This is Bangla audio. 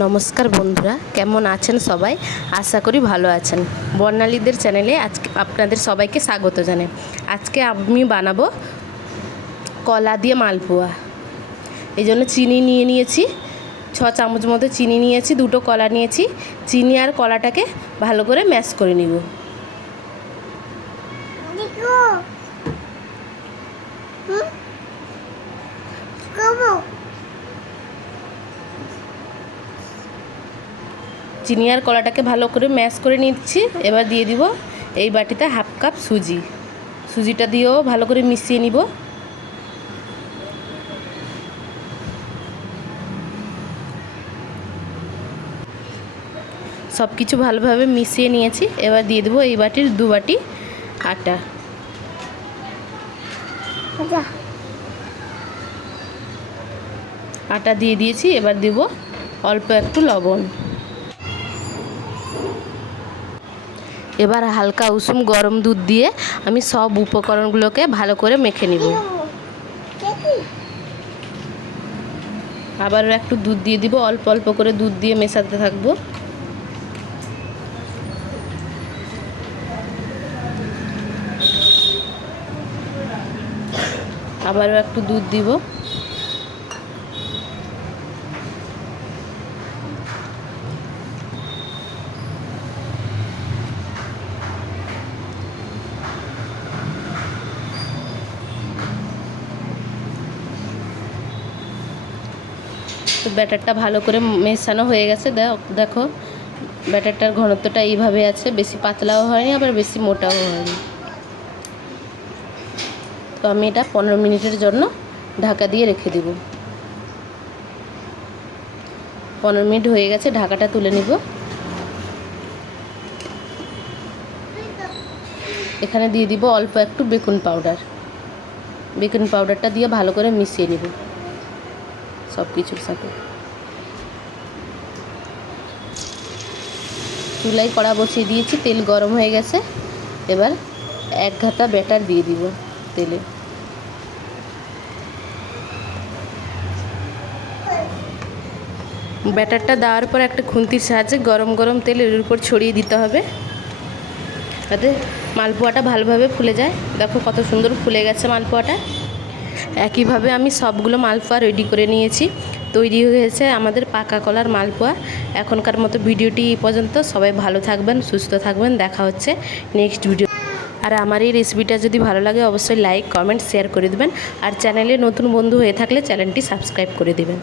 নমস্কার বন্ধুরা, কেমন আছেন সবাই? আশা করি ভালো আছেন। বর্ণালীদের চ্যানেলে আজকে আপনাদের সবাইকে স্বাগত জানাই। আজকে আমি বানাবো কলা দিয়ে মালপোয়া। এই জন্য চিনি নিয়ে নিয়েছি, ছ চামচ মতো চিনি নিয়েছি, দুটো কলা নিয়েছি। চিনি আর কলাটাকে ভালো করে ম্যাশ করে নিব। হুম? চিনি আর কলাটাকে ভালো করে ম্যাশ করে নিচ্ছি। এবার দিয়ে দিব এই বাটিতে হাফ কাপ সুজি। সুজিটা দিয়েও ভালো করে মিশিয়ে নিব। সব কিছু ভালোভাবে মিশিয়ে নিয়েছি। এবার দিয়ে দেবো এই বাটির দু বাটি আটা। আটা দিয়ে দিয়েছি। এবার দেব অল্প একটু লবণ। এবার হালকা উষুম গরম দুধ দিয়ে আমি সব উপকরণগুলোকে ভালো করে মেখে নিব। আবারও একটু দুধ দিয়ে দিব, অল্প অল্প করে দুধ দিয়ে মেশাতে থাকব। আবারও একটু দুধ দিব। তো ব্যাটারটা ভালো করে মেশানো হয়ে গেছে, দেখ- ব্যাটারটার ঘনত্বটা এইভাবে আছে, বেশি পাতলাও হয়নি, আবার বেশি মোটাও হয়নি। তো আমি এটা পনেরো মিনিটের জন্য ঢাকা দিয়ে রেখে দেব। পনেরো মিনিট হয়ে গেছে, ঢাকাটা তুলে নিব। এখানে দিয়ে দিব অল্প একটু বেকুন পাউডার। বেকুন পাউডারটা দিয়ে ভালো করে মিশিয়ে নিব। সব কিছুর সাথে। চুলাই কড়া বসিয়ে দিয়েছি, তেল গরম হয়ে গেছে। এবার এক ঘাটা ব্যাটার দিয়ে দিব তেলে। ব্যাটারটা দেওয়ার পর একটা খুন্তির সাহায্যে গরম গরম তেল এর উপর ছড়িয়ে দিতে হবে। যাতে মালপোয়াটা ভালোভাবে ফুলে যায়। দেখো কত সুন্দর ফুলে গেছে মালপোয়াটা। একইভাবে আমি সবগুলো মালপোয়া রেডি করে নিয়েছি। তৈরি হয়েছে আমাদের পাকা কলার মালপোয়া। এখনকার মতো ভিডিওটি এই পর্যন্ত। সবাই ভালো থাকবেন, সুস্থ থাকবেন। দেখা হচ্ছে নেক্সট ভিডিও আর আমার এই রেসিপিটা যদি ভালো লাগে, অবশ্যই লাইক কমেন্ট শেয়ার করে দেবেন। আর চ্যানেলে নতুন বন্ধু হয়ে থাকলে চ্যানেলটি সাবস্ক্রাইব করে দেবেন।